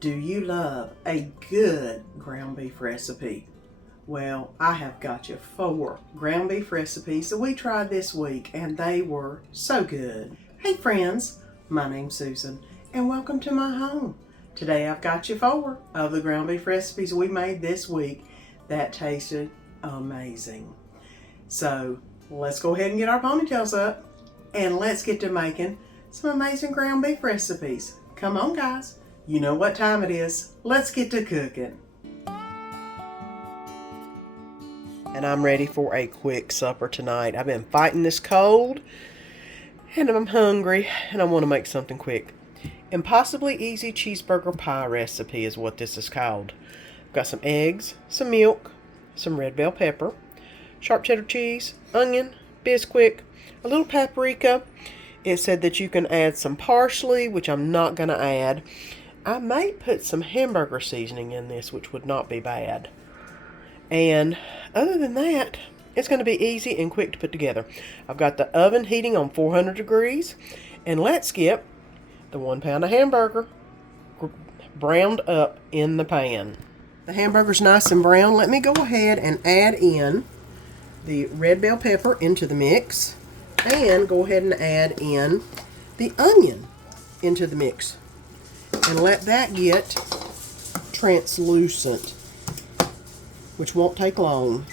Do you love a good ground beef recipe? Well, I have got you 4 ground beef recipes that we tried this week, and they were so good. Hey friends, my name's Susan, and welcome to my home. Today I've got you 4 of the ground beef recipes we made this week that tasted amazing. So let's go ahead and get our ponytails up, and let's get to making some amazing ground beef recipes. Come on guys. You know what time it is. Let's get to cooking. And I'm ready for a quick supper tonight. I've been fighting this cold, and I'm hungry, and I want to make something quick. Impossibly easy cheeseburger pie recipe is what this is called. I've got some eggs, some milk, some red bell pepper, sharp cheddar cheese, onion, Bisquick, a little paprika. It said that you can add some parsley, which I'm not going to add. I may put some hamburger seasoning in this, which would not be bad. And other than that, it's going to be easy and quick to put together. I've got the oven heating on 400 degrees. And let's get the 1 pound of hamburger browned up in the pan. The hamburger's nice and brown. Let me go ahead and add in the red bell pepper into the mix. And go ahead and add in the onion into the mix. And let that get translucent, which won't take long.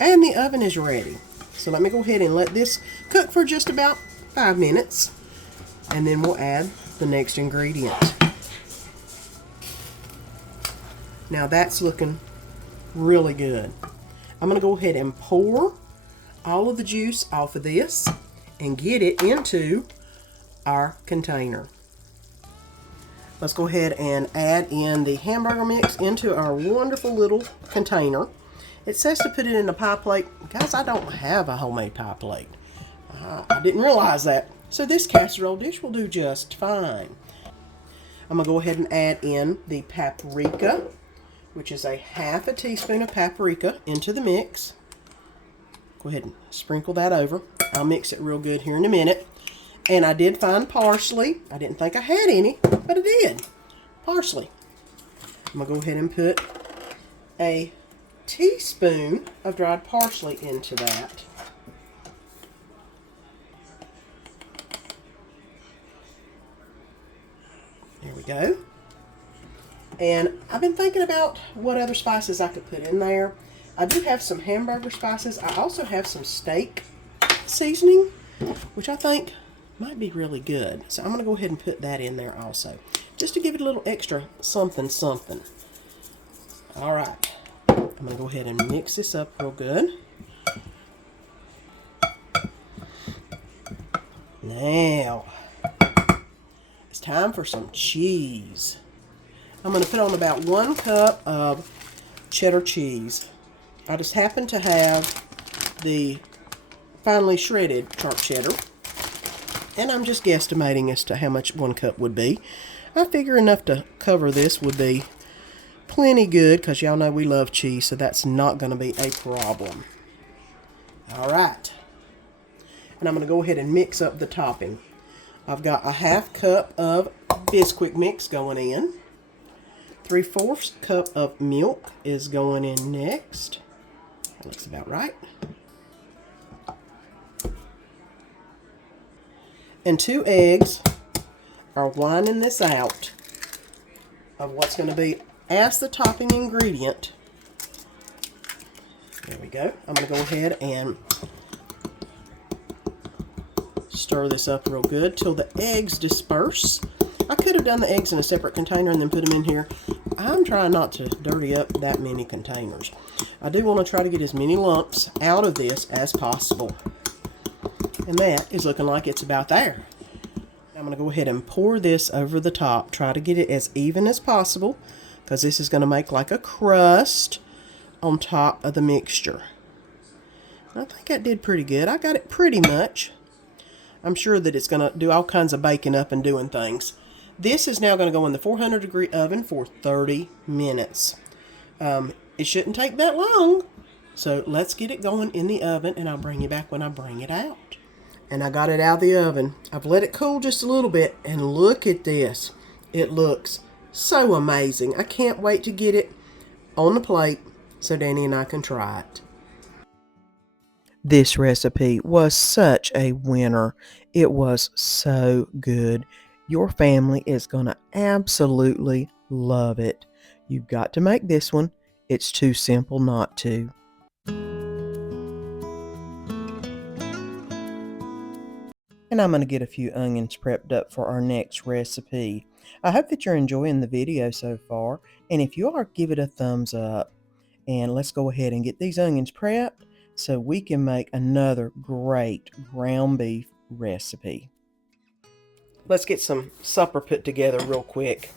And the oven is ready. So let me go ahead and let this cook for just about 5 minutes. And then we'll add the next ingredient. Now that's looking really good. I'm going to go ahead and pour all of the juice off of this and get it into our container. Let's go ahead and add in the hamburger mix into our wonderful little container. It says to put it in a pie plate. Guys, I don't have a homemade pie plate. I didn't realize that. So this casserole dish will do just fine. I'm going to go ahead and add in the paprika, which is a ½ teaspoon of paprika into the mix. Go ahead and sprinkle that over. I'll mix it real good here in a minute. And I did find parsley. I didn't think I had any, but I did. Parsley. I'm going to go ahead and put a teaspoon of dried parsley into that. There we go. And I've been thinking about what other spices I could put in there. I do have some hamburger spices. I also have some steak seasoning, which I think might be really good. So I'm going to go ahead and put that in there also, just to give it a little extra something something. All right. I'm going to go ahead and mix this up real good. Now, it's time for some cheese. I'm going to put on about 1 cup of cheddar cheese. I just happen to have the finely shredded sharp cheddar, and I'm just guesstimating as to how much 1 cup would be. I figure enough to cover this would be plenty good, because y'all know we love cheese, so that's not going to be a problem. All right. And I'm going to go ahead and mix up the topping. I've got a ½ cup of Bisquick mix going in. 3/4 cup of milk is going in next. That looks about right. And 2 eggs are lining this out of what's going to be as the topping ingredient. There we go. I'm going to go ahead and stir this up real good till the eggs disperse. I could have done the eggs in a separate container and then put them in here. I'm trying not to dirty up that many containers. I do want to try to get as many lumps out of this as possible. And that is looking like it's about there. I'm going to go ahead and pour this over the top. Try to get it as even as possible, because this is going to make like a crust on top of the mixture. I think I did pretty good. I got it pretty much. I'm sure that it's going to do all kinds of baking up and doing things. This is now going to go in the 400 degree oven for 30 minutes. It shouldn't take that long. So let's get it going in the oven, and I'll bring you back when I bring it out. And I got it out of the oven. I've let it cool just a little bit, and look at this. It looks So amazing. I can't wait to get it on the plate so Danny and I can try it. This recipe was such a winner. It was so good. Your family is going to absolutely love it. You've got to make this one. It's too simple not to. And I'm going to get a few onions prepped up for our next recipe. I hope that you're enjoying the video so far. And if you are, give it a thumbs up. And let's go ahead and get these onions prepped so we can make another great ground beef recipe. Let's get some supper put together real quick.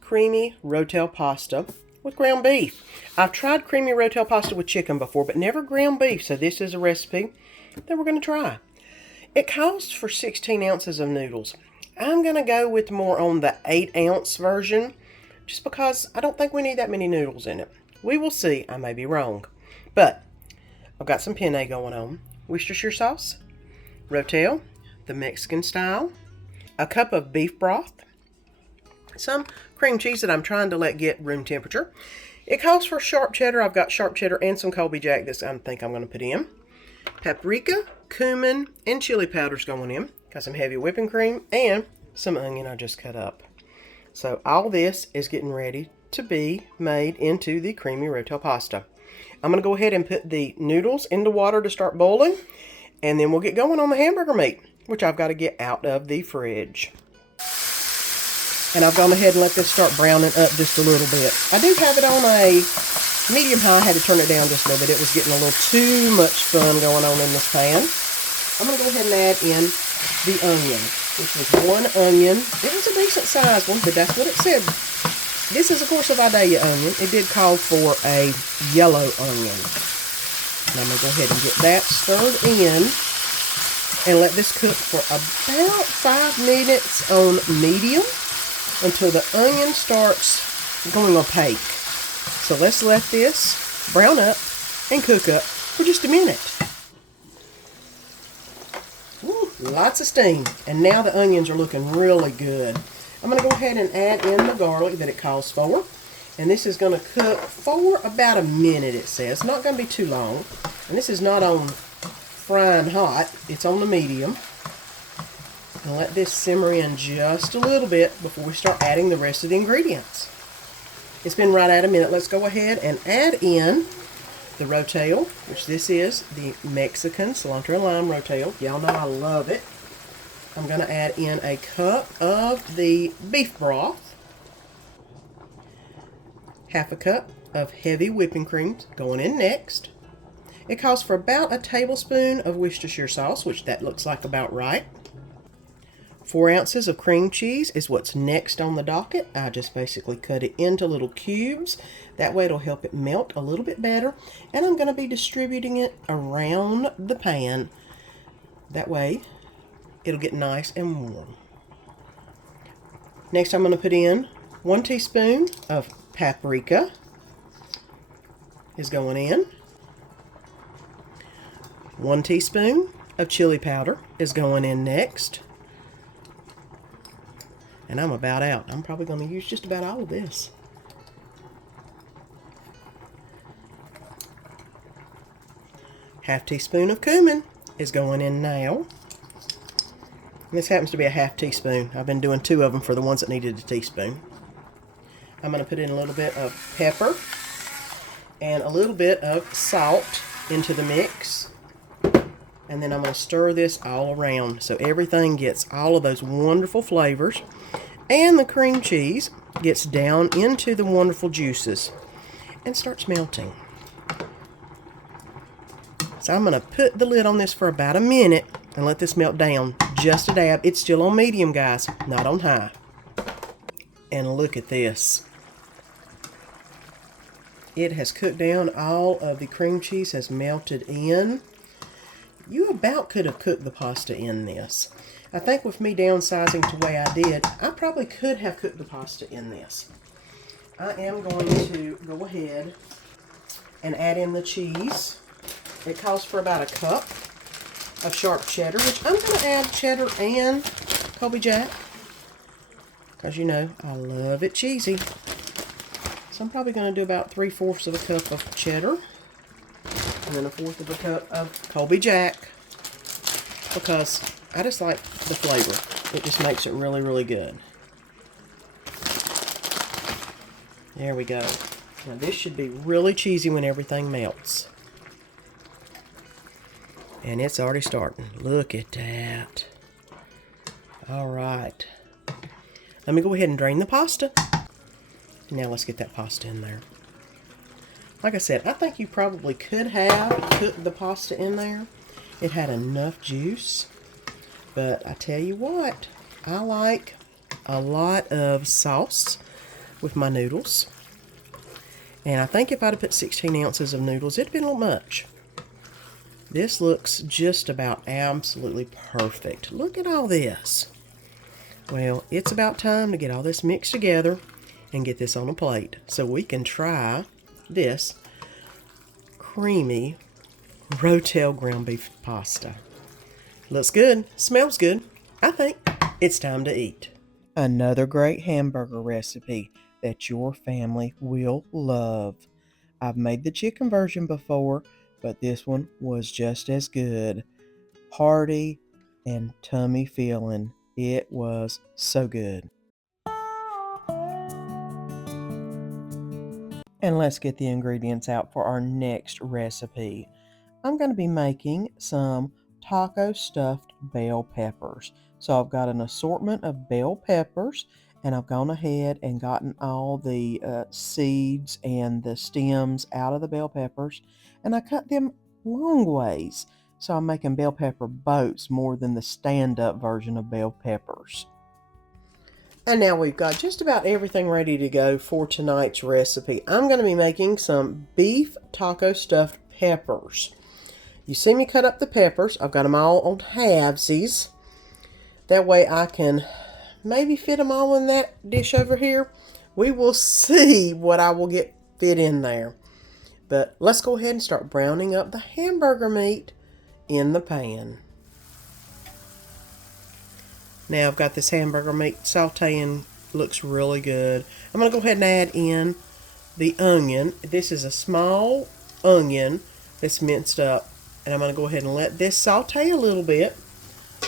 Creamy Rotel pasta with ground beef. I've tried creamy Rotel pasta with chicken before, but never ground beef, so this is a recipe that we're going to try. It calls for 16 ounces of noodles. I'm going to go with more on the 8-ounce version, just because I don't think we need that many noodles in it. We will see. I may be wrong. But I've got some penne going on. Worcestershire sauce, Rotel, the Mexican style, a cup of beef broth, some cream cheese that I'm trying to let get room temperature. It calls for sharp cheddar. I've got sharp cheddar and some Colby Jack that I think I'm going to put in. Paprika, cumin, and chili powders going in. Got some heavy whipping cream and some onion I just cut up. So all this is getting ready to be made into the creamy Rotel pasta. I'm going to go ahead and put the noodles into water to start boiling, and then we'll get going on the hamburger meat, which I've got to get out of the fridge. And I've gone ahead and let this start browning up just a little bit. I do have it on a medium high. I had to turn it down just a little bit. It was getting a little too much fun going on in this pan. I'm going to go ahead and add in the onion, which was one onion. It was a decent sized one, but that's what it said. This is, of course, a Vidalia onion. It did call for a yellow onion. And I'm going to go ahead and get that stirred in and let this cook for about 5 minutes on medium until the onion starts going opaque. So let's let this brown up and cook up for just a minute. Woo, lots of steam. And now the onions are looking really good. I'm going to go ahead and add in the garlic that it calls for. And this is going to cook for about a minute, it says. Not going to be too long. And this is not on frying hot. It's on the medium. And let this simmer in just a little bit before we start adding the rest of the ingredients. It's been right at a minute. Let's go ahead and add in the Rotel, which this is the Mexican cilantro and lime Rotel. Y'all know I love it. I'm going to add in a cup of the beef broth, half a cup of heavy whipping cream going in next. It calls for about a tablespoon of Worcestershire sauce, which that looks like about right. 4 ounces of cream cheese is what's next on the docket. I just basically cut it into little cubes. That way it'll help it melt a little bit better. And I'm going to be distributing it around the pan. That way it'll get nice and warm. Next I'm going to put in 1 teaspoon of paprika is going in. 1 teaspoon of chili powder is going in next. And I'm about out. I'm probably going to use just about all of this. Half teaspoon of cumin is going in now. And this happens to be a half teaspoon. I've been doing 2 of them for the ones that needed a teaspoon. I'm going to put in a little bit of pepper and a little bit of salt into the mix. And then I'm going to stir this all around so everything gets all of those wonderful flavors. And the cream cheese gets down into the wonderful juices and starts melting. So I'm going to put the lid on this for about a minute and let this melt down just a dab. It's still on medium, guys, not on high. And look at this. It has cooked down. All of the cream cheese has melted in. You about could have cooked the pasta in this. I think with me downsizing to the way I did, I probably could have cooked the pasta in this. I am going to go ahead and add in the cheese. It calls for about a cup of sharp cheddar, which I'm going to add cheddar and Colby Jack. because you know I love it cheesy. So I'm probably going to do about 3/4 of a cup of cheddar, and then 1/4 of a cup of Colby Jack, because I just like the flavor. It just makes it really, really good. There we go. Now this should be really cheesy when everything melts. And it's already starting. Look at that. All right. Let me go ahead and drain the pasta. Now let's get that pasta in there. Like I said, I think you probably could have cooked the pasta in there. It had enough juice. But I tell you what, I like a lot of sauce with my noodles. And I think if I'd have put 16 ounces of noodles, it'd been a little much. This looks just about absolutely perfect. Look at all this. Well, it's about time to get all this mixed together and get this on a plate so we can try this creamy Rotel ground beef pasta. Looks good, smells good. I think it's time to eat. Another great hamburger recipe that your family will love. I've made the chicken version before, but this one was just as good. Hearty and tummy filling. It was so good. And let's get the ingredients out for our next recipe. I'm going to be making some taco stuffed bell peppers. So I've got an assortment of bell peppers, and I've gone ahead and gotten all the seeds and the stems out of the bell peppers, and I cut them long ways. So I'm making bell pepper boats more than the stand-up version of bell peppers. And now we've got just about everything ready to go for tonight's recipe. I'm going to be making some beef taco stuffed peppers. You see me cut up the peppers. I've got them all on halvesies. That way I can maybe fit them all in that dish over here. We will see what I will get fit in there. But let's go ahead and start browning up the hamburger meat in the pan. Now I've got this hamburger meat sauteing. Looks really good. I'm going to go ahead and add in the onion. This is a small onion that's minced up. And I'm going to go ahead and let this saute a little bit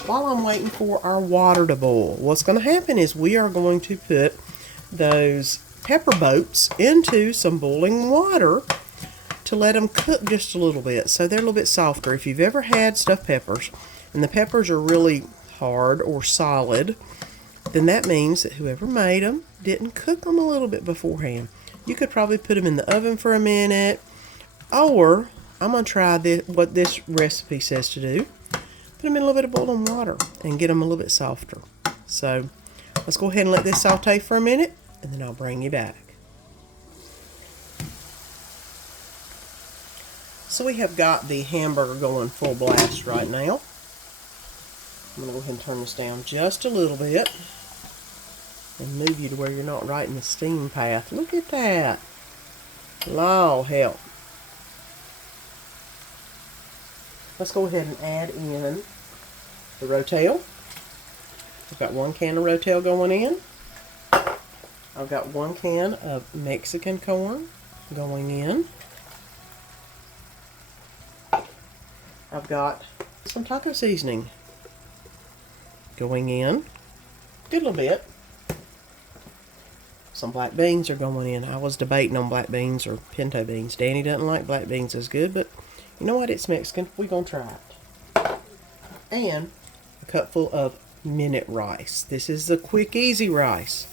while I'm waiting for our water to boil. What's going to happen is we are going to put those pepper boats into some boiling water to let them cook just a little bit so they're a little bit softer. If you've ever had stuffed peppers and the peppers are really hard or solid, then that means that whoever made them didn't cook them a little bit beforehand. You could probably put them in the oven for a minute, or I'm going to try what this recipe says to do. Put them in a little bit of boiling water and get them a little bit softer. So let's go ahead and let this saute for a minute, and then I'll bring you back. So we have got the hamburger going full blast right now. I'm going to go ahead and turn this down just a little bit and move you to where you're not right in the steam path. Look at that. Lord help. Let's go ahead and add in the Rotel. I've got 1 can of Rotel going in. I've got 1 can of Mexican corn going in. I've got some taco seasoning going in. Good little bit. Some black beans are going in. I was debating on black beans or pinto beans. Danny doesn't like black beans as good, but you know what? It's Mexican. We're going to try it. And a cupful of minute rice. This is the quick, easy rice.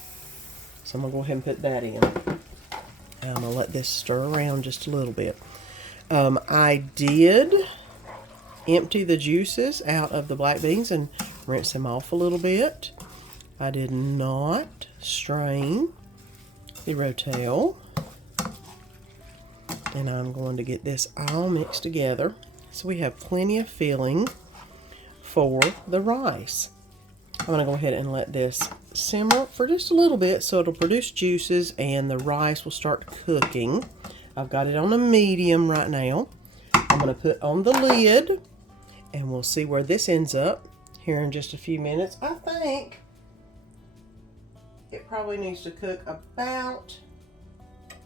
So I'm going to go ahead and put that in. And I'm going to let this stir around just a little bit. I did empty the juices out of the black beans and rinse them off a little bit. I did not strain the Rotel. And I'm going to get this all mixed together so we have plenty of filling for the rice. I'm going to go ahead and let this simmer for just a little bit so it'll produce juices and the rice will start cooking. I've got it on a medium right now. I'm going to put on the lid and we'll see where this ends up here in just a few minutes. I think It probably needs to cook about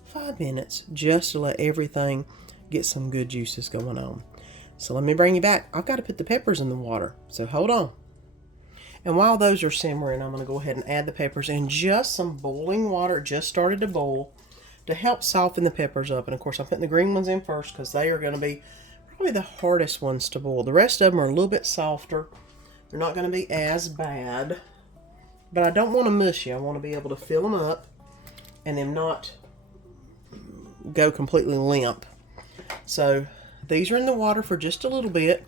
5 minutes just to let everything get some good juices going on. So let me bring you back. I've got to put the peppers in the water, so hold on. And while those are simmering, I'm going to go ahead and add the peppers in just some boiling water. It just started to boil to help soften the peppers up. And of course, I'm putting the green ones in first because they are going to be probably the hardest ones to boil. The rest of them are a little bit softer. They're not going to be as bad. But I don't want to mush you. I want to be able to fill them up and them not go completely limp. So these are in the water for just a little bit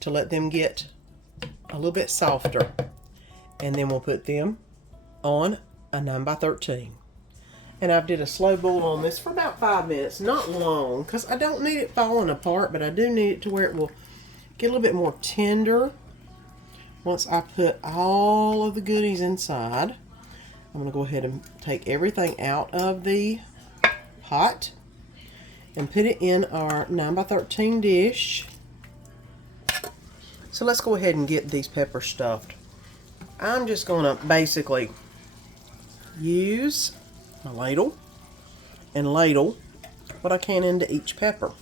to let them get a little bit softer. And then we'll put them on a 9x13. And I've did a slow boil on this for about 5 minutes. Not long, because I don't need it falling apart, but I do need it to where it will get a little bit more tender. Once I put all of the goodies inside, I'm going to go ahead and take everything out of the pot and put it in our 9x13 dish. So let's go ahead and get these peppers stuffed. I'm just going to basically use my ladle and ladle what I can into each pepper.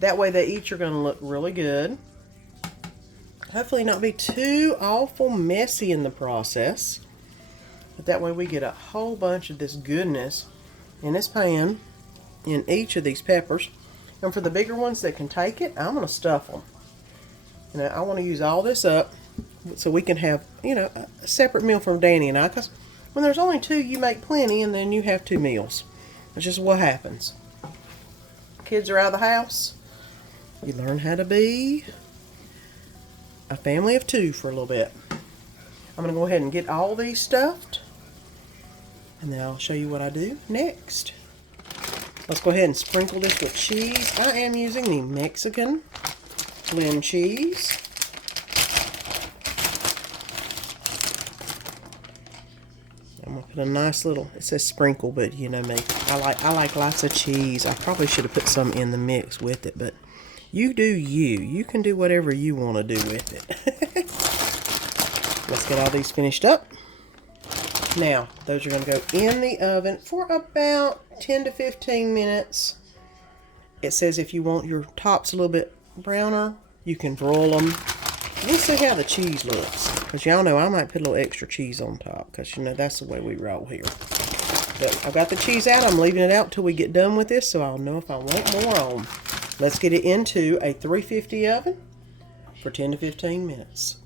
That way they each are going to look really good. Hopefully not be too awful messy in the process. But that way we get a whole bunch of this goodness in this pan in each of these peppers. And for the bigger ones that can take it, I'm going to stuff them. You know, I want to use all this up so we can have, you know, a separate meal from Danny and I. Because when there's only two, you make plenty and then you have 2 meals. That's just what happens. Kids are out of the house. You learn how to be a family of 2 for a little bit. I'm going to go ahead and get all these stuffed. And then I'll show you what I do next. Let's go ahead and sprinkle this with cheese. I am using the Mexican blend cheese. I'm going to put a nice little, it says sprinkle, but you know me. I like lots of cheese. I probably should have put some in the mix with it, but you do you. You can do whatever you want to do with it. Let's get all these finished up. Now, those are going to go in the oven for about 10 to 15 minutes. It says if you want your tops a little bit browner, you can broil them. We'll see how the cheese looks. Because y'all know I might put a little extra cheese on top. Because, you know, that's the way we roll here. But I've got the cheese out. I'm leaving it out until we get done with this. So I'll know if I want more on. Let's get it into a 350 oven for 10 to 15 minutes.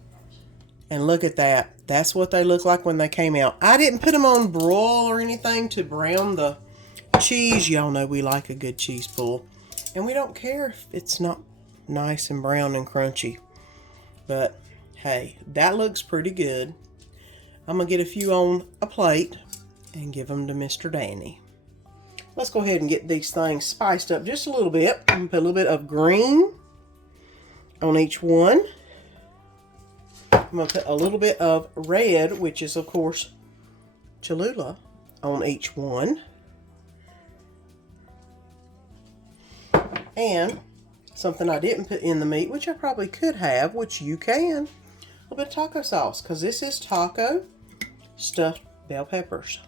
And look at that. That's what they look like when they came out. I didn't put them on broil or anything to brown the cheese. Y'all know we like a good cheese pull. And we don't care if it's not nice and brown and crunchy. But, hey, that looks pretty good. I'm going to get a few on a plate and give them to Mr. Danny. Let's go ahead and get these things spiced up just a little bit. I'm going to put a little bit of green on each one. I'm going to put a little bit of red, which is, of course, Cholula, on each one. And something I didn't put in the meat, which I probably could have, which you can, a little bit of taco sauce, because this is taco stuffed bell peppers.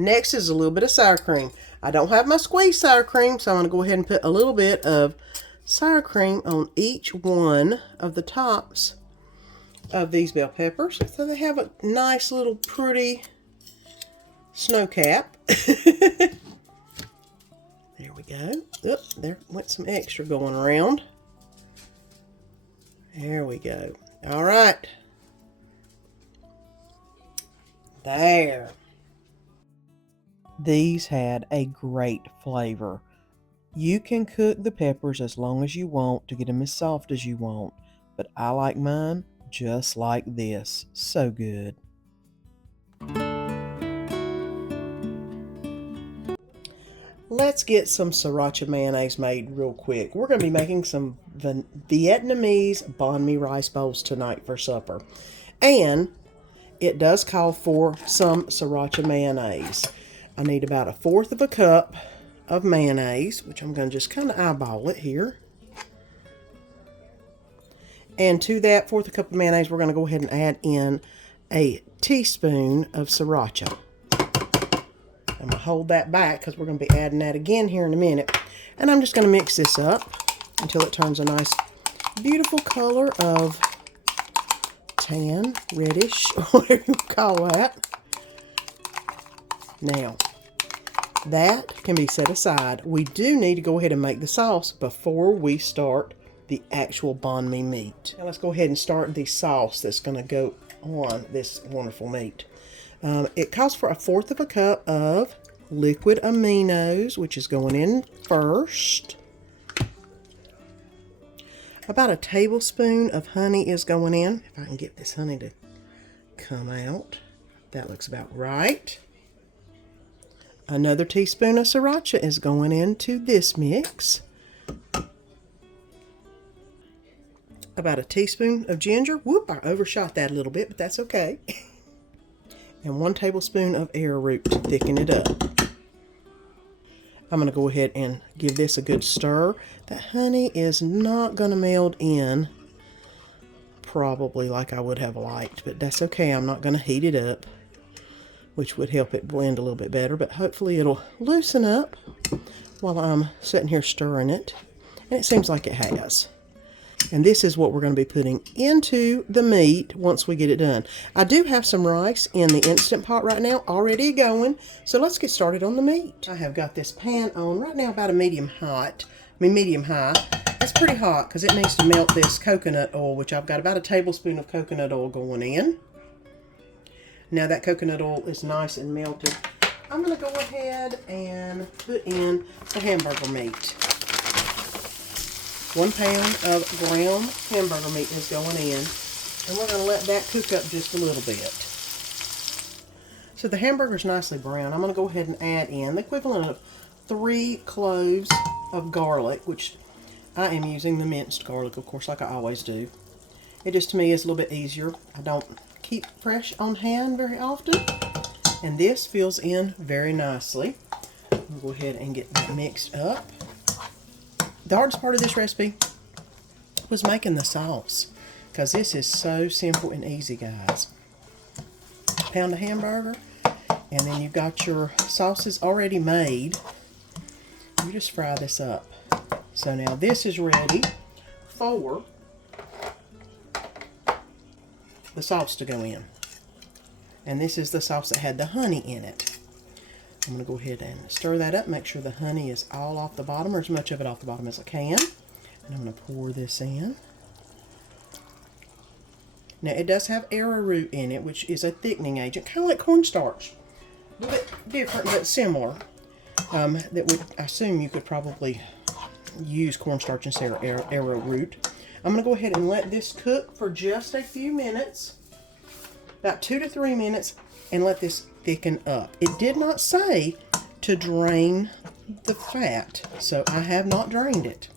Next is a little bit of sour cream. I don't have my squeezed sour cream, so I'm going to go ahead and put a little bit of sour cream on each one of the tops of these bell peppers. So they have a nice little pretty snow cap. There we go. Oop, there went some extra going around. There we go. All right. There. These had a great flavor. You can cook the peppers as long as you want to get them as soft as you want, but I like mine just like this. So good. Let's get some sriracha mayonnaise made real quick. We're going to be making some Vietnamese Bon Mi rice bowls tonight for supper. And it does call for some sriracha mayonnaise. I need about 1/4 cup of mayonnaise, which I'm going to just kind of eyeball it here. And to that 1/4 cup of mayonnaise, we're going to go ahead and add in a teaspoon of sriracha. I'm going to hold that back because we're going to be adding that again here in a minute. And I'm just going to mix this up until it turns a nice, beautiful color of tan, reddish, whatever you call that. Now, that can be set aside. We do need to go ahead and make the sauce before we start the actual banh mi meat. Now let's go ahead and start the sauce that's going to go on this wonderful meat. It calls for 1/4 cup of liquid aminos, which is going in first. About a tablespoon of honey is going in. If I can get this honey to come out. That looks about right. Another teaspoon of sriracha is going into this mix. About a teaspoon of ginger. Whoop, I overshot that a little bit, but that's okay. And 1 tablespoon of arrowroot to thicken it up. I'm going to go ahead and give this a good stir. That honey is not going to meld in probably like I would have liked, but that's okay. I'm not going to heat it up, which would help it blend a little bit better, but hopefully it'll loosen up while I'm sitting here stirring it. And it seems like it has. And this is what we're going to be putting into the meat once we get it done. I do have some rice in the Instant Pot right now, already going. So let's get started on the meat. I have got this pan on right now about a medium high. It's pretty hot because it needs to melt this coconut oil, which I've got about a tablespoon of coconut oil going in. Now that coconut oil is nice and melted, I'm going to go ahead and put in the hamburger meat. 1 pound of ground hamburger meat is going in, and we're going to let that cook up just a little bit. So the hamburger's nicely brown. I'm going to go ahead and add in the equivalent of 3 cloves of garlic, which I am using the minced garlic, of course, like I always do. It just, to me, is a little bit easier. I don't keep fresh on hand very often, and this fills in very nicely. I'll go ahead and get that mixed up. The hardest part of this recipe was making the sauce, because this is so simple and easy, guys. Pound of hamburger, and then you've got your sauces already made. You just fry this up. So now this is ready for the sauce to go in. And this is the sauce that had the honey in it. I'm going to go ahead and stir that up, make sure the honey is all off the bottom, or as much of it off the bottom as I can. And I'm going to pour this in. Now it does have arrowroot in it, which is a thickening agent, kind of like cornstarch. A little bit different, but similar. That would, I assume you could probably use cornstarch instead of arrowroot. I'm going to go ahead and let this cook for just a few minutes, about 2 to 3 minutes, and let this thicken up. It did not say to drain the fat, so I have not drained it.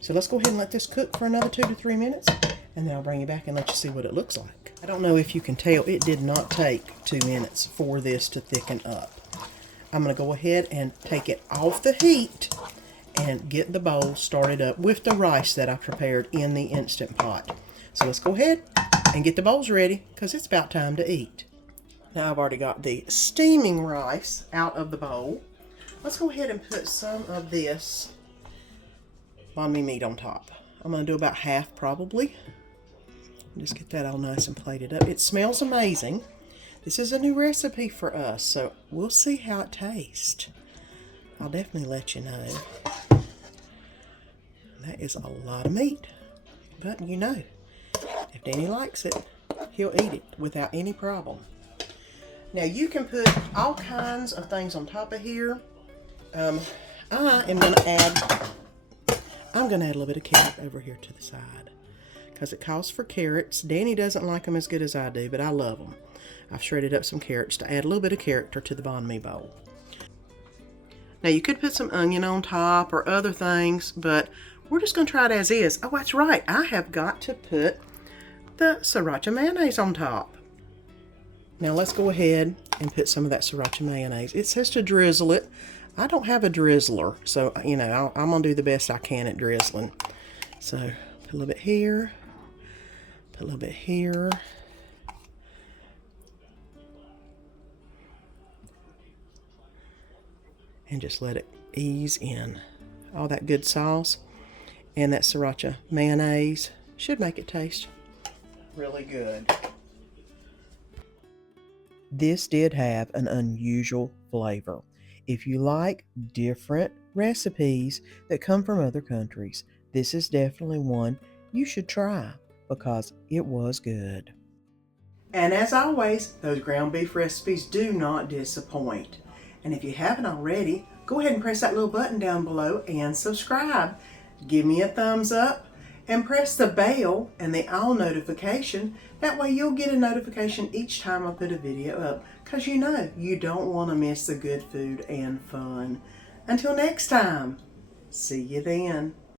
So let's go ahead and let this cook for another 2 to 3 minutes, and then I'll bring you back and let you see what it looks like. I don't know if you can tell, it did not take 2 minutes for this to thicken up. I'm going to go ahead and take it off the heat and get the bowl started up with the rice that I prepared in the Instant Pot. So let's go ahead and get the bowls ready, because it's about time to eat. Now I've already got the steaming rice out of the bowl. Let's go ahead and put some of this banh mi meat on top. I'm going to do about half probably. Just get that all nice and plated up. It smells amazing. This is a new recipe for us, so we'll see how it tastes. I'll definitely let you know. That is a lot of meat, but you know, if Danny likes it, he'll eat it without any problem. Now you can put all kinds of things on top of here. I'm going to add a little bit of carrot over here to the side, because it calls for carrots. Danny doesn't like them as good as I do, but I love them. I've shredded up some carrots to add a little bit of character to the banh mi bowl. Now you could put some onion on top or other things, but we're just going to try it as is. Oh, that's right. I have got to put the sriracha mayonnaise on top. Now let's go ahead and put some of that sriracha mayonnaise. It says to drizzle it. I don't have a drizzler, so, you know, I'm going to do the best I can at drizzling. So, put a little bit here, put a little bit here. And just let it ease in. All that good sauce and that sriracha mayonnaise should make it taste really good. This did have an unusual flavor. If you like different recipes that come from other countries, this is definitely one you should try because it was good. And as always, those ground beef recipes do not disappoint. And if you haven't already, go ahead and press that little button down below and subscribe. Give me a thumbs up and press the bell and the all notification. That way you'll get a notification each time I put a video up, because you know you don't want to miss the good food and fun. Until next time, see you then.